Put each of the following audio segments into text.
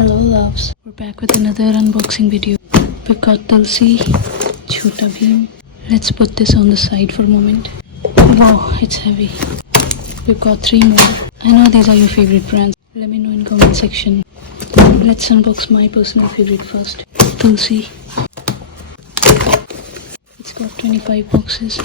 Hello loves, we're back with another unboxing video. We've got Tulsi, Chhota Bheem. Let's put this on the side for a moment. Wow, it's heavy. We've got 3 more. I know these are your favorite brands. Let me know in comment section. Let's unbox my personal favorite first. Tulsi. It's got 25 boxes.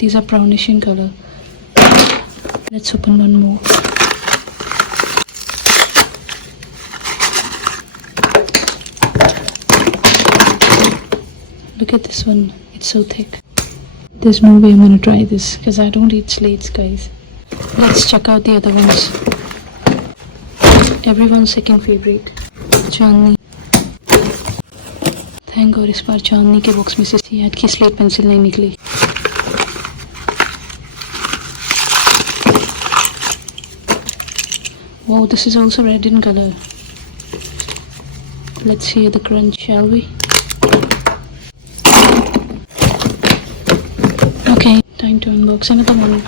These are brownish in color. Let's open one more. Look at this one, it's so thick. There's no way I'm gonna try this because I don't eat slates, guys. Let's check out the other ones. Everyone's second favorite, Chandni. Thank God इस बार चांदनी के box में से सियाद की slate pencil नहीं निकली. Wow, this is also red in color. Let's hear the crunch, shall we? Okay, time to unbox another one.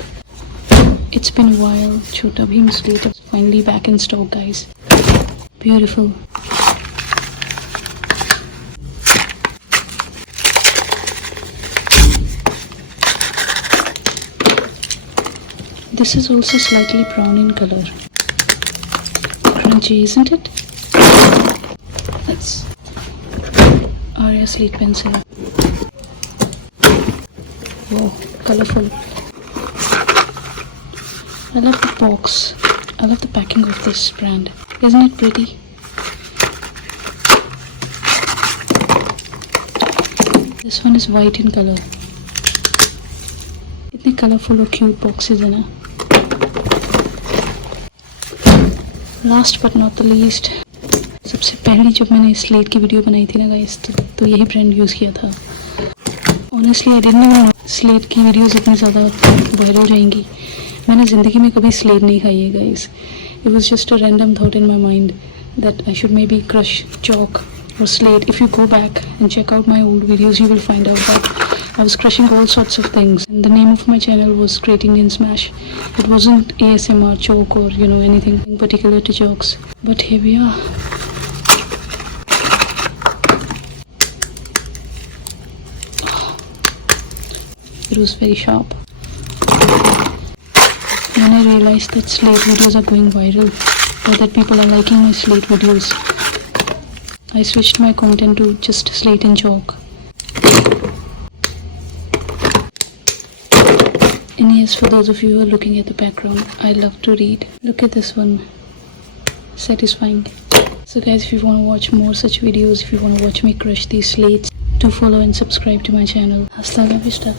It's been a while. Chhota Bheem Slate is finally back in stock, guys. Beautiful. This is also slightly brown in color. Crunchy, isn't it? That's Arya Slate pencil. Whoa, colorful. I love the box. I love the packing of this brand. Isn't it pretty? This one is white in color. इतने colorful और cute boxes है ना. Last but not the least, सबसे पहली जब मैंने slate की video बनाई थी ना गाइस, तो यही ब्रांड यूज़ किया था. Honestly I didn't know slate की वीडियोस इतनी ज़्यादा वायरल हो जाएंगी. मैंने ज़िंदगी में कभी स्लेट नहीं खाई है guys. It was just a random thought in my mind that I should may be crush chalk or slate. If you go back and check out my old videos, you will find out that I was crushing all sorts of things, and the name of my channel was Great Indian Smash. It wasn't ASMR chalk or anything in particular to chalks, but here we are. It was very sharp. When I realized that slate videos are going viral, or that people are liking my slate videos, I switched my content to just slate and chalk. And yes, for those of you who are looking at the background, I love to read. Look at this one. Satisfying. So guys, if you want to watch more such videos, if you want to watch me crush these slates, do follow and subscribe to my channel. Hasta la vista.